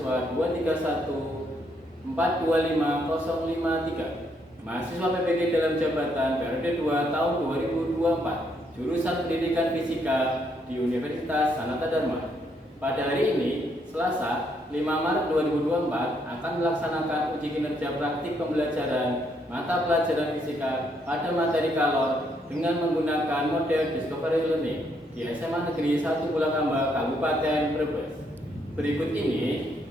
mahasiswa 231425053, mahasiswa PPG dalam jabatan periode 2 tahun 2024, jurusan Pendidikan Fisika di Universitas Sanata Dharma. Pada hari ini, Selasa 5 Maret 2024, akan melaksanakan uji kinerja praktik pembelajaran mata pelajaran fisika pada materi kalor dengan menggunakan model Discovery Learning di SMA Negeri 1 Bulakamba, Kabupaten Brebes. Berikut ini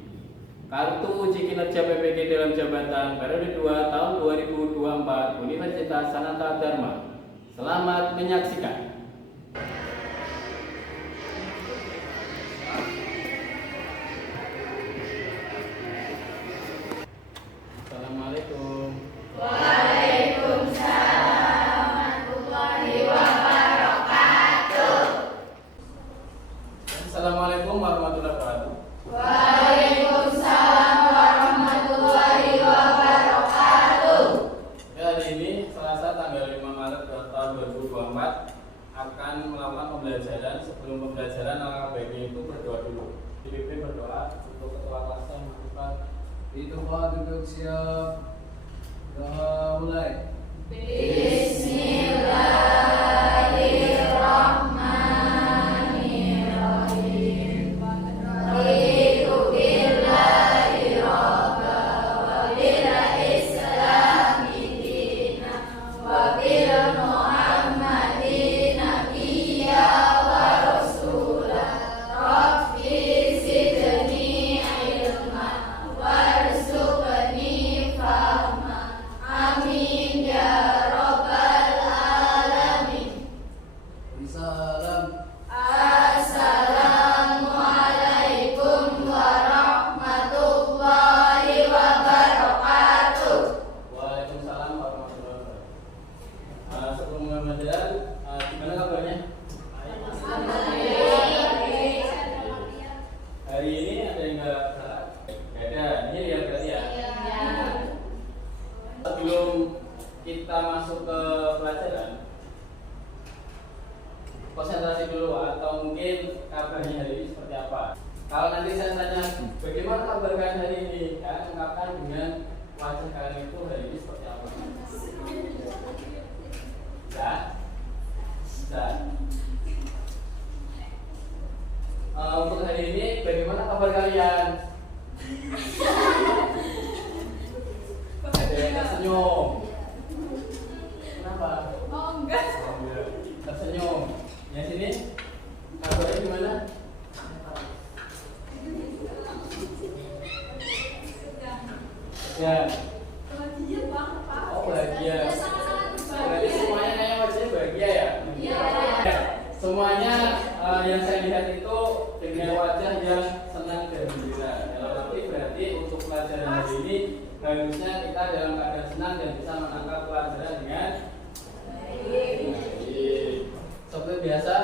kartu uji kinerja PPG dalam jabatan periode 2 tahun 2024 Universitas Sanata Dharma. Selamat menyaksikan. Assalamualaikum. Waalaikumsalam warahmatullahi wabarakatuh. Assalamualaikum warahmatullahi wabarakatuh. Waalaikumsalam warahmatullahi wabarakatuh. Hari ini Selasa tanggal 5 Maret tahun 2024 akan melakukan pembelajaran. Sebelum pembelajaran, alangkah baiknya itu berdoa dulu. Dipimpin berdoa untuk ketua kelasnya melakukan itu duduk siap. Doa mulai. Bismillahirrahmanirrahim. Raditu billahi robba wa bil islami dina wa bil muhammadin nabiyya wa rasula. Rabbi zidni ilma warzuqni fahma. Amin ya rabbal alamin. Salam. Assalamualaikum warahmatullahi wabarakatuh. Waalaikumsalam warahmatullahi wabarakatuh. Sebelum pembelajaran, gimana kabarnya? Hari ini ada yang nggak salah? Nggak ada. Ini ya berarti ya. Sebelum kita masuk ke pelajaran, konsentrasi dulu, atau mungkin kabarnya hari ini seperti apa. Kalau nanti saya tanya bagaimana kabar kalian hari ini, kalian ungkapkan dengan wajah kalian itu hari ini seperti apa. Bisa? Bisa. Untuk hari ini bagaimana kabar kalian? Ada yang tersenyum. Kenapa? Oh enggak. Oh, enggak. Tersenyum. Yang sini kabarnya gimana? Ya. Bahagia banget, Pak. Oh, bahagia. Sangat-sangat Berarti bahagia. semuanya kayak wajahnya bahagia ya? Iya. Semuanya yang saya lihat itu dengan wajah yang senang dan gembira. Dalam arti berarti untuk pelajaran hari ini harusnya kita dalam keadaan senang dan bisa menangkap pelajaran dengan baik. Seperti biasa,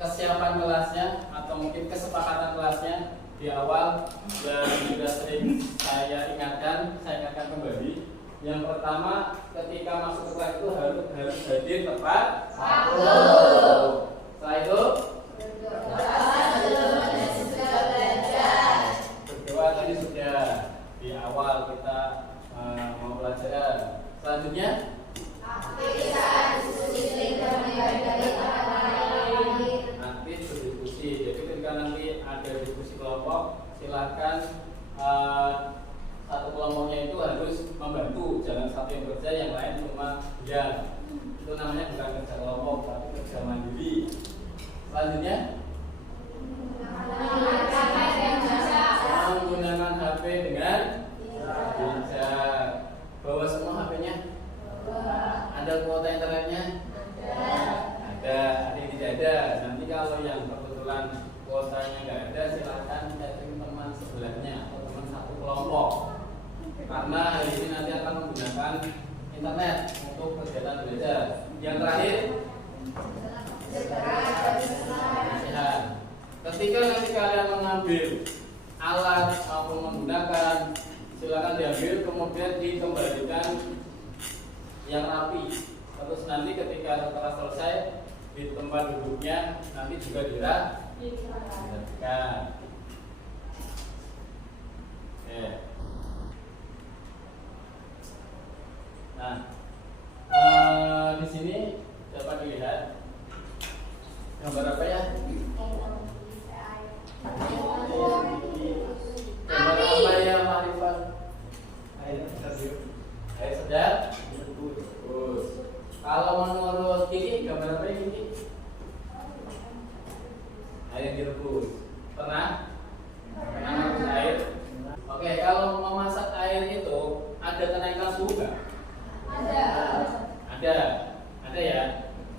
kesiapan kelasnya atau mungkin kesepakatan kelasnya di awal dan juga sering saya ingatkan kembali. Yang pertama, ketika masuk ke kelas itu harus hadir tepat waktu. Setelah itu berdoa tadi sudah di awal kita mau pelajaran. Selanjutnya aktif berdiskusi. Jadi ketika nanti ada diskusi kelompok, silakan satu kelompoknya itu harus membantu, jangan satu yang kerja yang lain cuma diam. Itu namanya bukan kerja kelompok tapi kerja mandiri. Selanjutnya menggunakan HP dengan bijak. Bawa semua HP-nya. Ada kuota internetnya? Ada. Ada yang tidak ada. Nanti kalau yang kebetulan kuotanya nggak ada, silakan chatting teman sebelahnya atau teman satu kelompok. Karena hari ini nanti akan menggunakan internet untuk kegiatan belajar. Yang terakhir, nasihat. Ketika nanti kalian mengambil alat maupun menggunakan, silakan diambil kemudian dikembalikan yang rapi. Terus nanti ketika setelah selesai di tempat duduknya nanti juga dirapikan. Oke. Nah, di sini dapat dilihat gambar apa ya? Gambar apa ya, Marifan? Air sedap. Terus, kalau menurut Kiki, gambar apa ya Kiki? Air direbus. Pernah? Pernah merebus air? Oke, kalau memasak air itu ada kenaikan suhu nggak? Ada. Ada ya.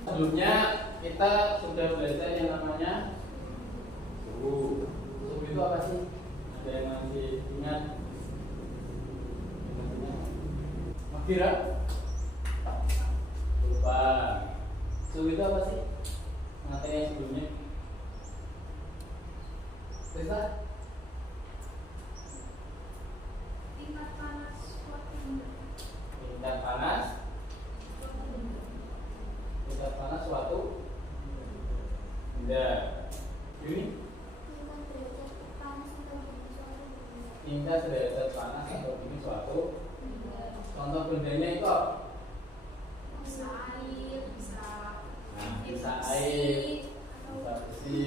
Sebelumnya kita sudah belajar yang namanya suhu. Suhu itu apa sih? Ada yang masih ingat? Kira? Lupa. Suhu itu apa sih? Materi yang sebelumnya. Bisa? Tingkat panas suatu benda. Tingkat panas. Tingkat panas suatu benda. Ini tingkat derajat panas atau ini suatu. Contoh bendanya itu apa? Bisa air, bisa Bisa air, bisa besi.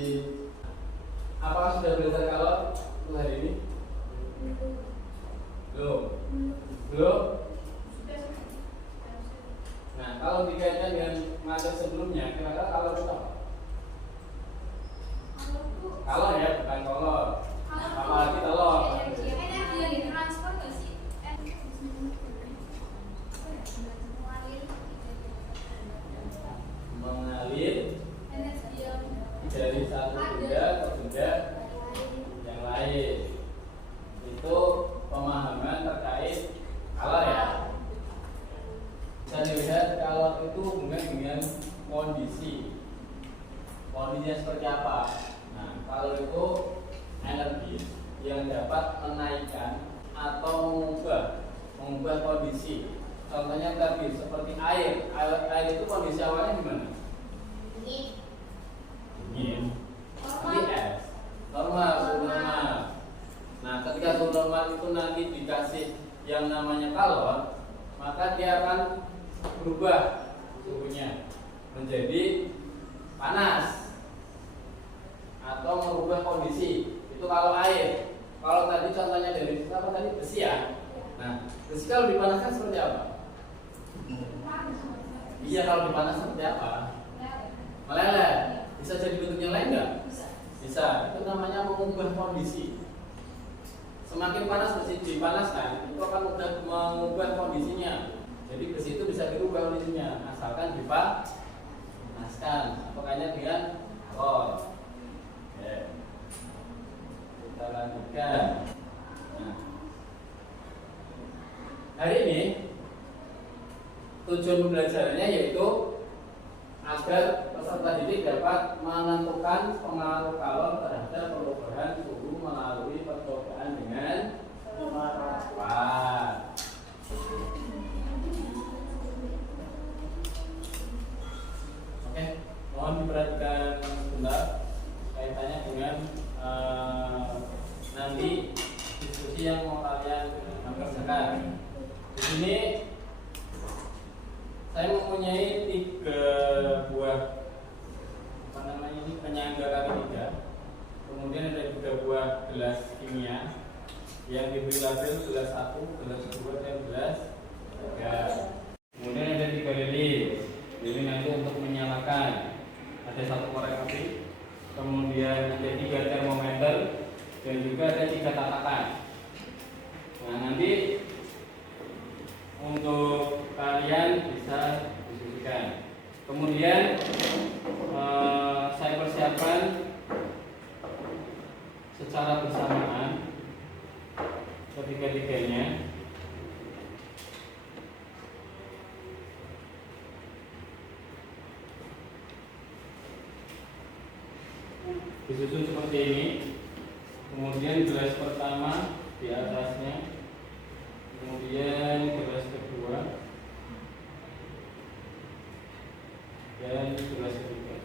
Apakah sudah belajar kalor untuk hari ini? Belum. Belum? Nah, kalau dikaitkan dengan materi sebelumnya, kira-kira kalor itu apa? Kalor ya, bukan kolor. Apalagi telur. Energi yang ditransfer nggak sih? Mengalir Energi yang dari satu benda ke benda yang lain. Itu pemahaman terkait kalor ya. Bisa dilihat kalor itu hubungan dengan kondisi. Kondisinya seperti apa? Nah, kalor itu energi yang dapat menaikkan atau mengubah kondisi. Contohnya tadi seperti air. Air itu kondisi awalnya gimana? Dingin. Nanti es. Normal, suhu normal. Nah, ketika suhu normal itu nanti dikasih yang namanya kalor, maka dia akan berubah suhunya menjadi panas atau merubah kondisi. Itu kalau air. Kalau tadi contohnya dari apa tadi? Besi ya. Nah, besi kalau dipanaskan seperti apa? Iya, kalau dipanaskan seperti apa? Meleleh. Bisa jadi bentuk yang lain nggak? Bisa. Itu namanya mengubah kondisi. Semakin panas besi dipanaskan, itu akan mudah mengubah kondisinya. Jadi besi itu bisa dirubah kondisinya, asalkan dipanaskan. Makanya dengan kalor. Oke. Kita lanjutkan. Nah, hari ini tujuan pembelajarannya yaitu agar peserta didik dapat menentukan pengaruh kalor terhadap perubahan suhu melalui percobaan dengan penerapan. Oke, mohon diperhatikan sebentar kaitannya dengan nanti diskusi yang mau kalian kerjakan. Di sini saya mempunyai 3 buah penyangga kaki 3. Kemudian ada 3 buah gelas kimia yang diberi label gelas 1, gelas 2, dan gelas 3. Kemudian ada 3 lilin. Lilin nanti untuk menyalakan. Ada 1 korek api. Kemudian ada 3 termometer dan juga ada 3 tatakan. Nah, nanti untuk kalian bisa diskusikan. Kemudian saya persiapkan secara bersamaan ketiga-tiganya. Disusun seperti ini. Kemudian gelas pertama di atasnya, kemudian gelas kedua, dan gelas ketiga.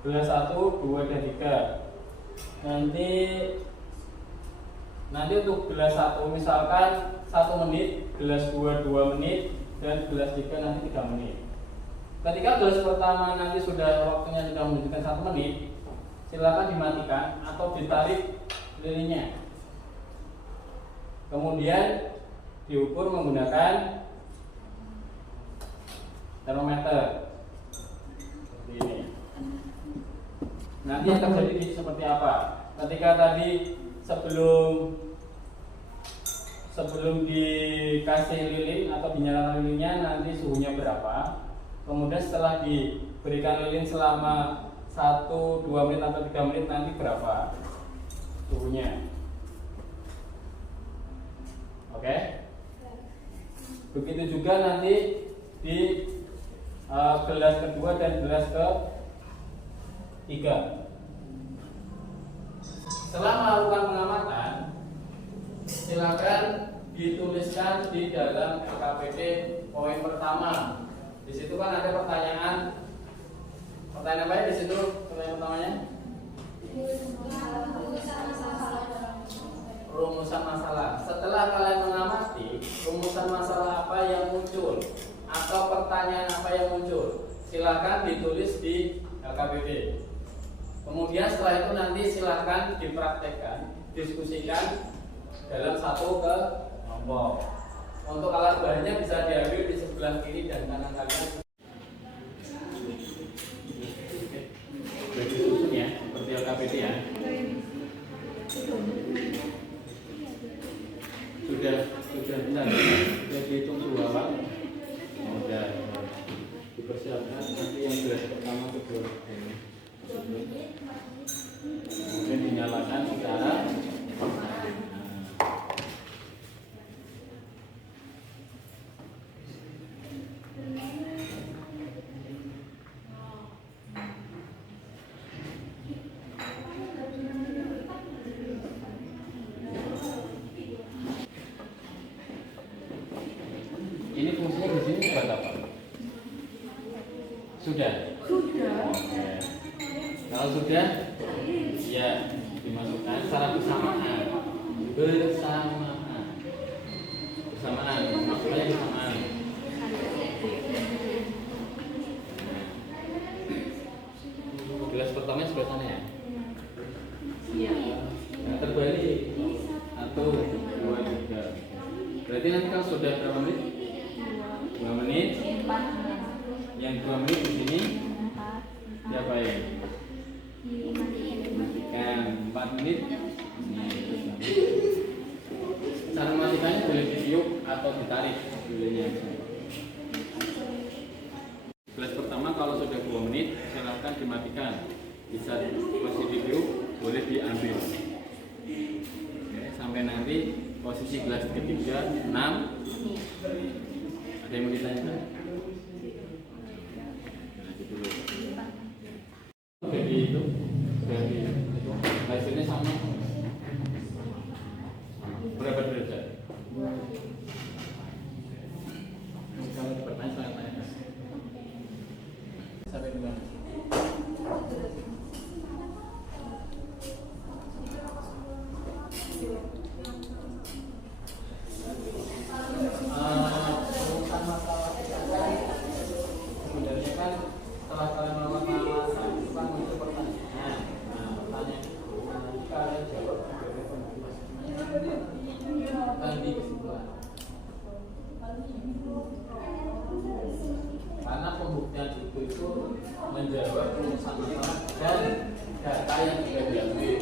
gelas 1, 2, dan 3. Nanti untuk gelas 1 misalkan 1 menit, gelas 2 2 menit, dan gelas 3 nanti 3 menit. Ketika gelas pertama nanti sudah waktunya sudah menunjukkan 1 menit, silakan dimatikan atau ditarik lilinnya. Kemudian diukur menggunakan termometer seperti ini. Nanti yang terjadi seperti apa? Ketika tadi sebelum dikasih lilin atau dinyalakan lilinnya nanti suhunya berapa? Kemudian setelah diberikan lilin selama 1, 2 menit atau 3 menit nanti berapa suhunya? Oke? Begitu juga nanti di gelas kedua dan gelas ketiga. Setelah melakukan pengamatan, silakan dituliskan di dalam LKPD poin pertama. Di situ kan ada pertanyaan apa ya di situ? Pertanyaan pertamanya? Rumusan masalah. Setelah kalian mengamati rumusan masalah apa yang muncul atau pertanyaan apa yang muncul, silakan ditulis di LKPD. Kemudian setelah itu nanti silakan dipraktekkan, diskusikan dalam satu kelompok. Untuk alat bahannya bisa diambil di sebelah kiri dan kanan kalian. Bagi susun ya, seperti LKPD ya. Sudah benar. Sudah dihitung suhu awal. Sudah dipersiapkan nanti yang gelas pertama, kedua, ini. Kemudian dinyalakan secara ini fungsinya di sini buat apa? Sudah. Oke. Kalau sudah, ya dimasukkan secara bersamaan. Maksudnya bersamaan. Gelas pertama sebelah sana ya? Iya. Nah, terbalik. 1, 2, 3. Berarti nanti kalau sudah berapa menit? 2 menit. Yang 2 menit di sini diapain? Matikan 4 menit. Cara mematikannya boleh ditiup atau ditarik lilinnya. Gelas pertama kalau sudah 2 menit silakan dimatikan. Bisa posisi ditiup, boleh diambil. Oke, sampai nanti posisi gelas ketiga 6. Ada yang mau ditanyakan? Jadi itu hasilnya sama. Berapa derajat? Kalau bertanya saya tanya. Sampai di mana? Rumusan masalah kita sebenarnya kan setelah kalian melakukan pengamatan itu kan muncul pertanyaan. Nah, pertanyaan itu nanti kalian jawab sebagai tadi kesimpulan. Karena pembuktian itu menjawab rumusan masalah dan data yang sudah diambil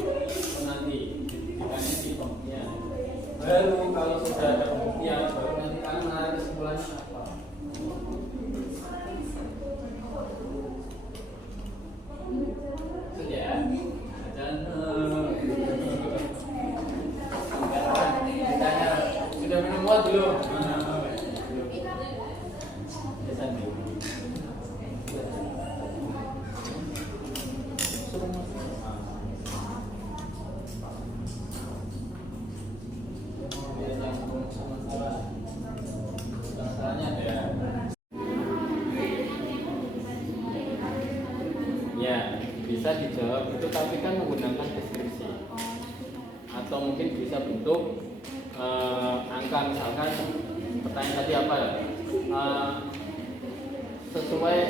nanti dibuktikannya di pembuktian. Baru kalau sudah ada pembuktian, baru nanti kalian menarik kesimpulannya apa. Sudah, dan sudah minum obat belum? Ya, bisa dijawab itu tapi kan menggunakan deskripsi atau mungkin bisa bentuk angka, misalkan pertanyaan tadi apa ya, sesuai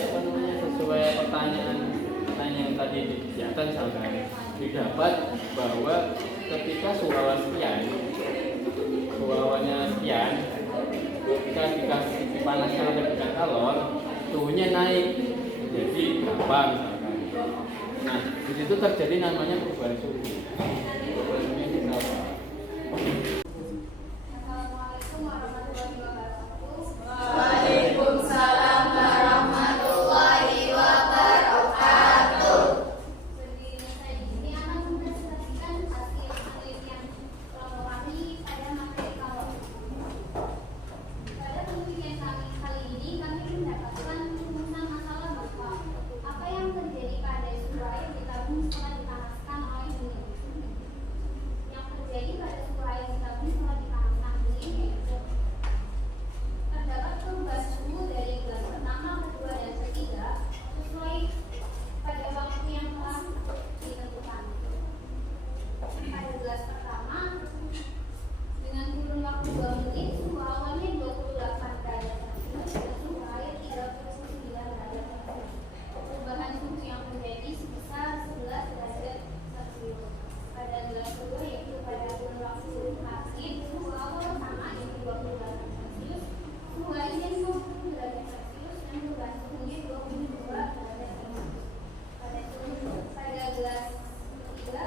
pertanyaan yang tadi disediakan, misalkan didapat bahwa ketika suhu hawanya sekian, ketika dikasih dipanaskan atau diberikan kalor, suhunya naik jadi berapa misalkan. Nah, di situ terjadi namanya perubahan suhu. Assalamualaikum warahmatullahi wabarakatuh. Waalaikumsalam warahmatullahi wabarakatuh. Berdirinya saya di sini akan mempresentasikan hasil penelitian kelompok kami pada materi kalor. Pada penelitian kami kali ini kami mendapatkan rumusan masalah bahwa apa yang terjadi pada suhu air ditabung setelah dipanaskan oleh dingin. Yang terjadi pada suhu air ditabung setelah dipanaskan dingin yaitu terdapat perubahan suhu dari gelas pertama, kedua, dan ketiga sesuai pada waktu yang telah ditentukan. Pada gelas pertama, dengan kurun waktu 2 menit, suhu awalnya 28 derajat Celcius dan suhu air 39 derajat Celcius. Perubahan suhu yang terjadi sebesar 11 derajat Celcius. Pada gelas kedua yaitu pada kurun waktu akhir, suhu awal sama yaitu 20 derajat Celcius, suhu airnya 50 derajat Celcius dan perubahan suhunya 22 derajat Celcius. Pada gelas ketiga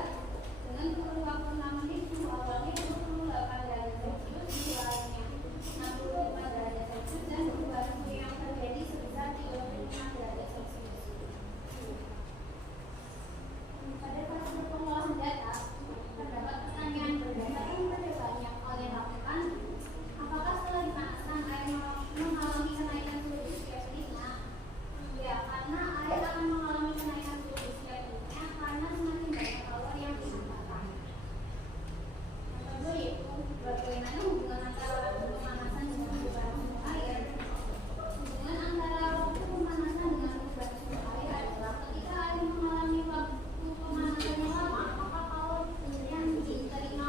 dengan kurun waktu 6 menit, suhu awalnya 28 derajat Celcius, suhu airnya 65 derajat Celcius dan perubahan suhu yang terjadi sebesar 35 derajat Celcius. Pada fase pengolahan data, terdapat pertanyaan berdasarkan percobaan yang kalian lakukan. Apakah setelah dipanaskan air mengalami kenaikan suhu di setiap detiknya? Ya, karena air akan mengalami kenaikan suhu di setiap detiknya karena semakin banyak kalor yang dihantarkan. Yang kedua yaitu bagaimana hubungan antara waktu pemanasan dengan perubahan suhu air. Hubungan antara waktu pemanasan dengan perubahan suhu air adalah ketika air mengalami waktu pemanasan yang lama, maka kalor yang diterima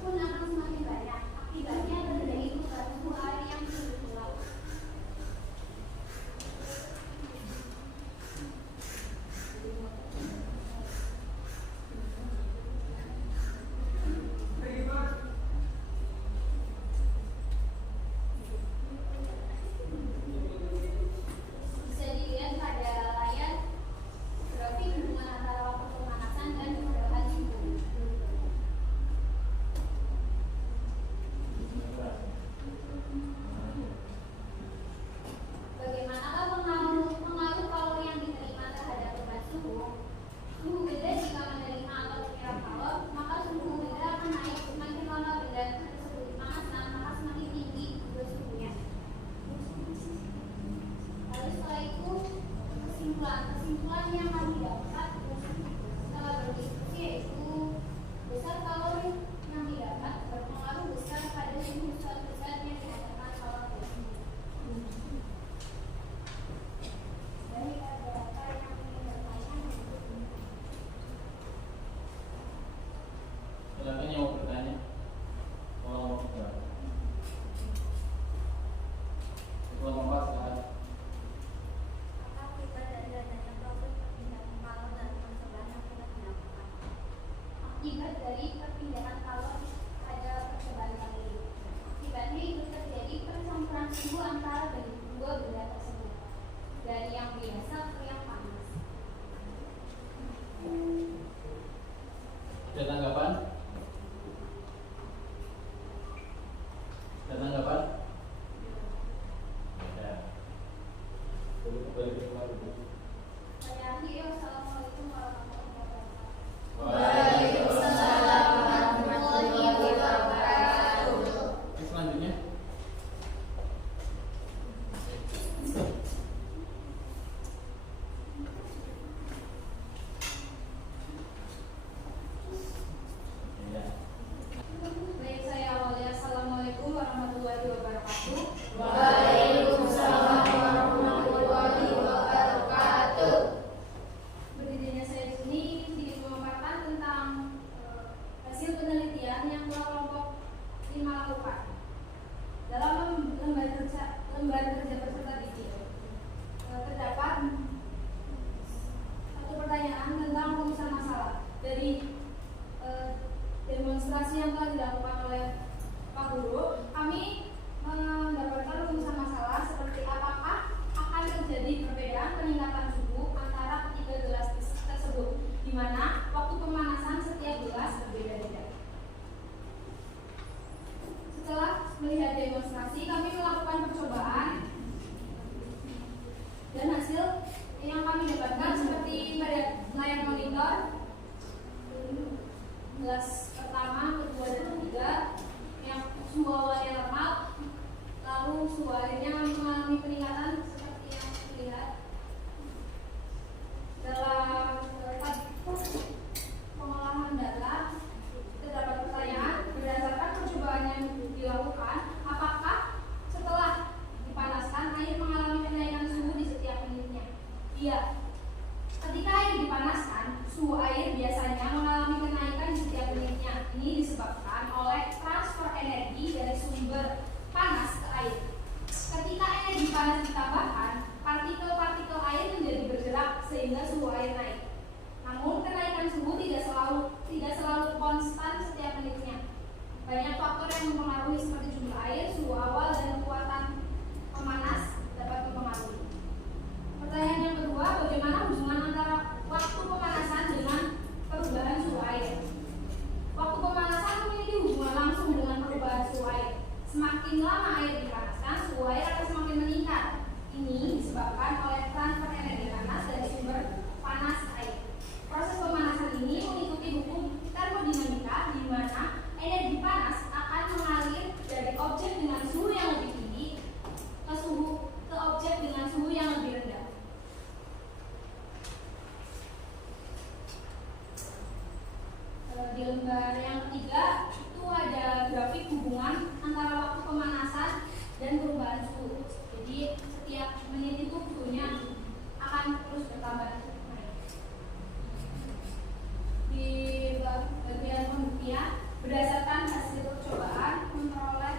pun akan semakin banyak. Akibatnya terjadi perubahan suhu air yang berulang. Bisa dilihat pada layar grafik hubungan antara waktu pemanasan dan perubahan suhu. Bagaimanakah pengaruh kalor yang diterima terhadap perubahan suhu? Suhu benda jika menerima atau menyerap kalor, maka suhu benda akan naik. Semakin lama benda tersebut dipanaskan, maka semakin tinggi juga suhunya. Lalu setelah itu kesimpulan yang kami dapat setelah berdiskusi yaitu besar kalor yang didapat berpengaruh besar pada suhu zat yang dihasilkan kalor tersebut. Dari data yang ingin bertanya, Silakan yang mau bertanya. Kalau mau bertanya. Ketua Kompas, silakan. apa akibat dari adanya proses perpindahan kalor dan percobaan yang telah dilakukan? Akibat dari perpindahan kalor pada percobaan kali ini. Akibatnya itu terjadi percampuran suhu antara dua benda tersebut dari yang biasa ke yang panas. Ada tanggapan? Ada tanggapan? Ya. Kembali ke rumah dulu. Saya akhiri, wassalamualaikum warahmatullahi wabarakatuh. Waalaikumsalam warahmatullahi wabarakatuh. Selanjutnya. Ya. Baik, saya awali. Assalamualaikum warahmatullahi wabarakatuh. Waalaikumsalam warahmatullahi wabarakatuh. Berdirinya saya di sini gelas pertama, kedua, dan ketiga yang suhu awannya normal, lalu suhu airnya mengalami peningkatan seperti yang terlihat dalam pengolahan data. Terdapat pertanyaan berdasarkan percobaan yang dilakukan, apakah setelah dipanaskan air mengalami kenaikan suhu di setiap menitnya? Iya. Ketika air dipanaskan, suhu air biasanya mengalami kenaikan di setiap menitnya. Ini disebabkan oleh transfer energi dari sumber panas ke air. Ketika energi panas ditambahkan, partikel-partikel air menjadi bergerak sehingga suhu air naik. Namun kenaikan suhu tidak selalu konstan setiap menitnya. Banyak faktor yang mempengaruhi seperti jumlah air, suhu awal, dan kekuatan pemanas dapat mempengaruhi. Pertanyaan yang kedua, bagaimana hubungan antara waktu pemanasan dengan perubahan suhu air? Waktu pemanasan memiliki hubungan langsung dengan perubahan suhu air. Semakin lama air dipanaskan, suhu air akan semakin meningkat. Ini disebabkan oleh transfer energi panas dari sumber panas air. Proses pemanasan ini mengikuti hukum termodinamika, di mana energi panas akan mengalir dari objek dengan suhu yang lebih tinggi ke objek dengan suhu yang lebih rendah. Di lembar yang ketiga itu ada grafik hubungan antara waktu pemanasan dan perubahan suhu. Jadi setiap menit itu suhunya akan terus bertambah naik. Di bagian pembuktian, berdasarkan hasil percobaan memperoleh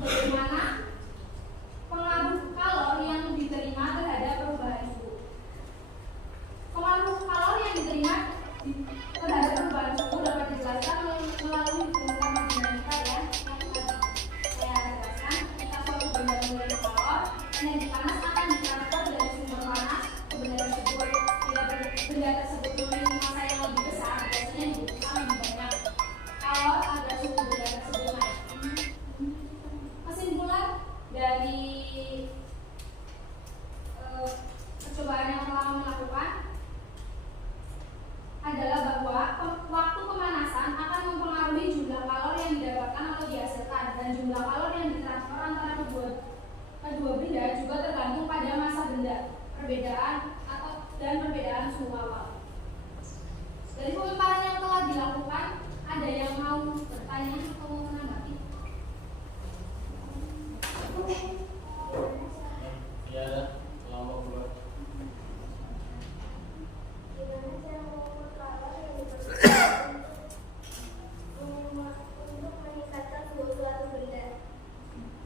bagaimana pengaruh kalor yang diterima terhadap perubahan suhu. Pengaruh kalor yang diterima terhadap perubahan suhu dapat dijelaskan melalui hitungan termodinamika yang tadi saya jelaskan. Ketika suatu benda memiliki kalor, energi panas akan ditransfer dari sumber panas ke benda tersebut. Bila benda tersebut memiliki massa yang lebih besar, biasanya dibutuhkan lebih banyak kalor agar suhu benda tersebut naik. Kesimpulan dari percobaan yang telah kami lakukan adalah bahwa waktu pemanasan akan mempengaruhi jumlah kalor yang didapatkan atau dihasilkan, dan jumlah kalor yang ditransfer antara kedua benda juga tergantung pada massa benda, perbedaan suhu awal. Dari pemaparan yang telah dilakukan, ada yang mau bertanya atau menanggapi? Ya, kelompok dua. Gimana cara mengukur kalor yang diperlukan untuk meningkatkan suhu suatu benda?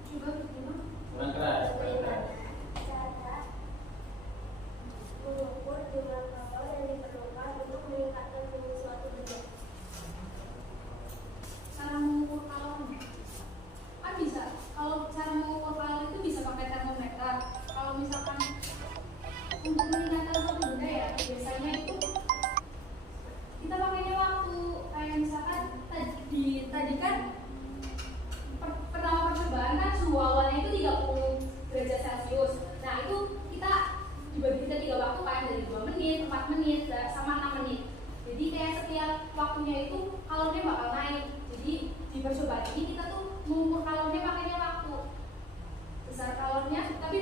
Coba gimana? Kurang keras. Cara mengukur jumlah kalor yang diperlukan untuk meningkatkan suhu suatu benda. Cara mengukur kalor kan bisa. Kalau cara mengukur kalor itu bisa pakai termometer. Kalau misalkan untuk meningkatkan suatu benda ya biasanya itu kita pakainya waktu, kayak misalkan tadi kan pertama percobaan kan suhu awalnya itu 30 derajat Celcius. Nah itu kita dibagi kita 3 waktu kan, dari 2 menit, 4 menit, sama 6 menit. Jadi kayak setiap waktunya itu kalornya bakal naik. Jadi di percobaan ini kita tuh mengukur kalornya pakainya waktu, besar kalornya, tapi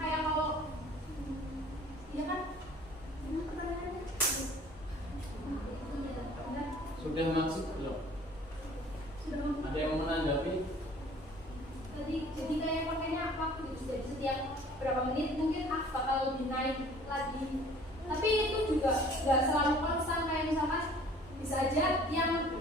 kayak kalau ya kan pertanyaannya Sudah maksud belum? sudah Ada yang mau menanggapi? jadi kayak pakainya waktu gitu, jadi setiap berapa menit mungkin bakal lebih naik lagi, tapi itu juga nggak selalu konstan. Kayak misalkan bisa aja yang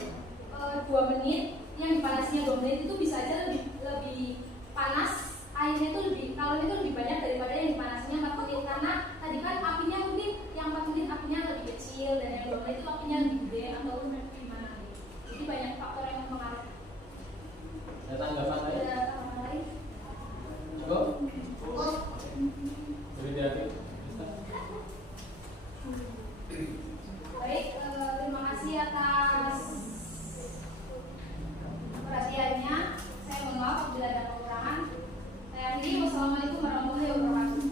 2 menit, yang dipanasnya 2 menit itu bisa aja lebih panas, airnya itu kalornya itu lebih banyak daripada yang dipanasnya 4 menit, karena tadi kan apinya mungkin yang 4 menit apinya lebih kecil dan yang 2 menit itu apinya lebih gede atau gimana gitu. Jadi banyak faktor yang mempengaruhi. Ada tanggapan lain? Ada tambahan lain? Cukup? Jadi dari Baik, terima kasih atas perhatiannya. Saya mohon maaf apabila ada kekurangan. Saya akhiri. Wassalamualaikum warahmatullahi wabarakatuh.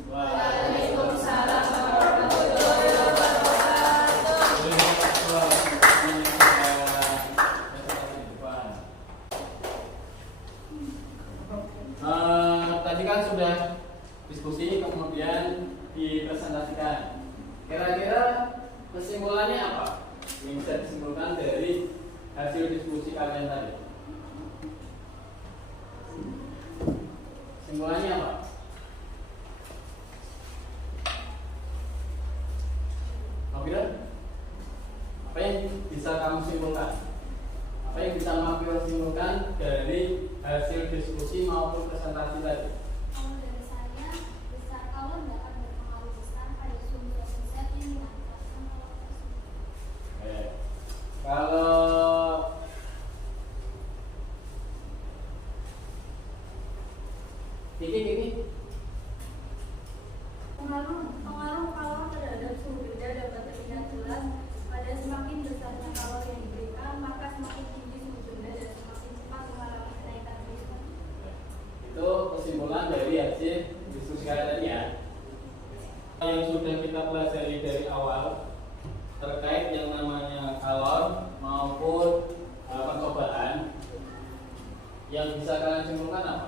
kesimpulan. Kira-kira kesimpulannya apa yang bisa disimpulkan dari hasil diskusi kalian tadi? Kesimpulannya apa? Mafira? Apa yang bisa kamu simpulkan? Apa yang bisa Mafira simpulkan dari hasil diskusi maupun presentasi tadi? Kalau dari saya, besar kalor dapat berpengaruh besar pada sumber riset yang dimanfaatkan kalor tersebut. Kalau ini Pengaruh kalor terhadap suhu benda dapat terlihat jelas pada semakin besarnya kalor yang diberikan, maka semakin tinggi suhu benda dan semakin cepat mengalami kenaikan suhu. itu kesimpulan dari hasil diskusi kalian tadi ya. Yang sudah kita pelajari dari awal terkait yang namanya kalor maupun percobaan, yang bisa kalian simpulkan apa?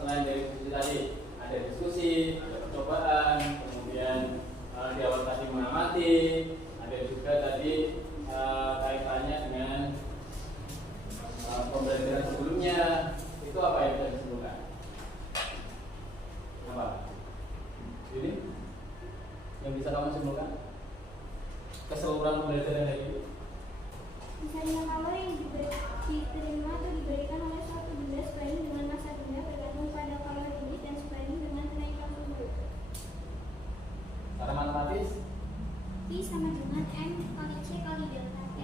Selain dari diskusi tadi, ada diskusi, ada percobaan, kemudian di awal tadi mengamati, ada juga tadi kaitannya dengan pembelajaran sebelumnya. Itu apa yang bisa disimpulkan? Apa? Ini yang bisa kamu simpulkan? Keseluruhan pembelajaran hari ini. Misalnya kalor yang diterima atau diberikan oleh suatu benda sebanding dengan massa benda bergantung pada kalor ini dan sebanding dengan kenaikan suhu. Secara matematis, I sama dengan M kali C kali delta T.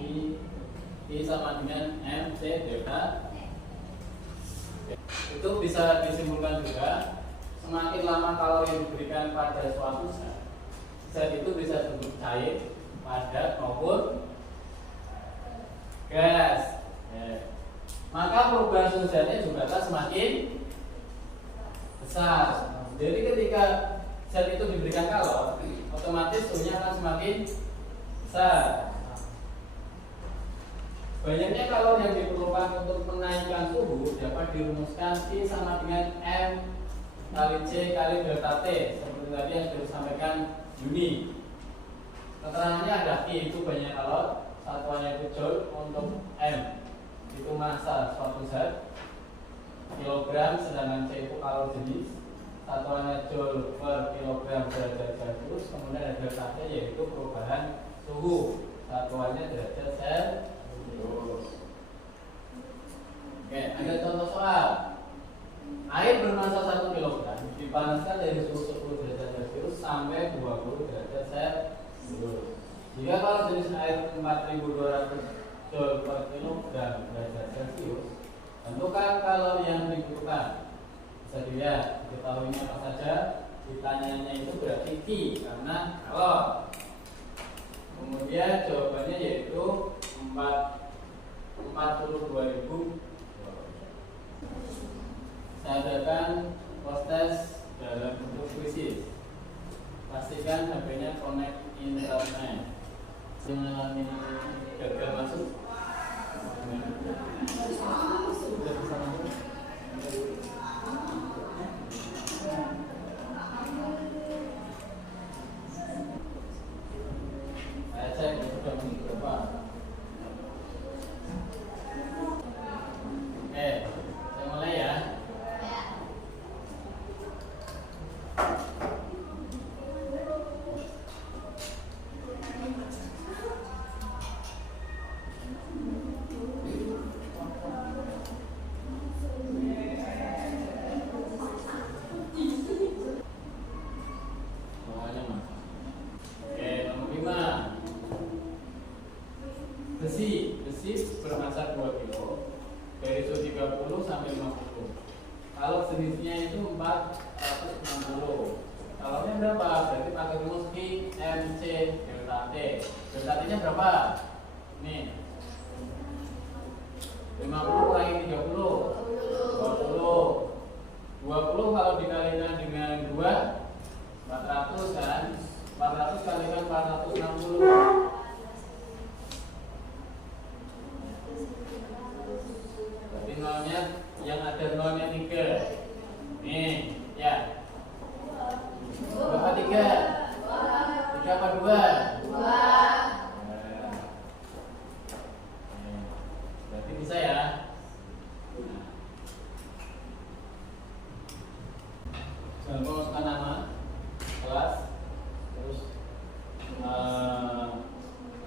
I sama dengan MC delta. T. Itu bisa disimpulkan juga, semakin lama kalori yang diberikan pada suatu zat itu bisa bentuk cair, padat maupun gas. Maka perubahan suhu zatnya juga semakin besar. Jadi ketika zat itu diberikan kalor, otomatis suhunya akan semakin besar. Banyaknya kalor yang diperlukan untuk menaikkan suhu dapat dirumuskan I sama dengan M kali C kali delta T, seperti tadi yang sudah disampaikan Yuni. Keterangannya ada I itu banyak kalor, satuannya itu joule, untuk M itu massa suatu zat, kilogram, sedangkan C itu kalor jenis, satuannya joule per kilogram derajat Celcius, kemudian ada delta T yaitu perubahan suhu, satuannya derajat Celcius. Oke, ada contoh soal. Air bermassa 1 kg dipanaskan dari suhu 10 derajat Celcius sampai 20 derajat Celcius. Jika kalau jenis air 4200 joule per kilogram derajat Celcius, tentukan kalori yang dibutuhkan. Bisa dilihat, diketahuinya apa saja. Ditanyanya itu berarti Q karena kalor. Kemudian jawabannya yaitu 42.000. Saya adakan proses dalam bentuk kuisis. Pastikan HP-nya connect internet. Mengalami gagal masuk. Sudah bisa masuk. Saya cek sudah masuk berapa. Oke, saya mulai ya. Besi bermassa 2 kg dari suhu 30 sampai 50. Kalau jenisnya itu 460. Kalornya berapa? Berarti pakai rumus Q MC delta T. Delta T nya berapa? Nih 50 kurangi 30 20 kalau dikalikan dengan 2 400 kan, 400 kalikan 460. Berarti nolnya yang ada nolnya 3. Nih, ya. Berapa 3? apa 2? 2. Berarti bisa ya. Jangan lupa masukkan nama, kelas, terus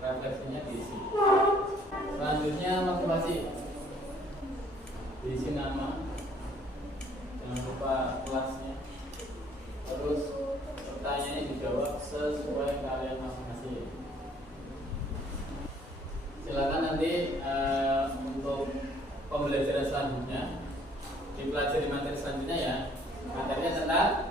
refleksinya diisi. Selanjutnya motivasi, diisi nama, jangan lupa kelasnya, terus pertanyaannya dijawab sesuai kalian masing-masing. Silakan nanti untuk pembelajaran selanjutnya dipelajari materi selanjutnya ya. Materinya tentang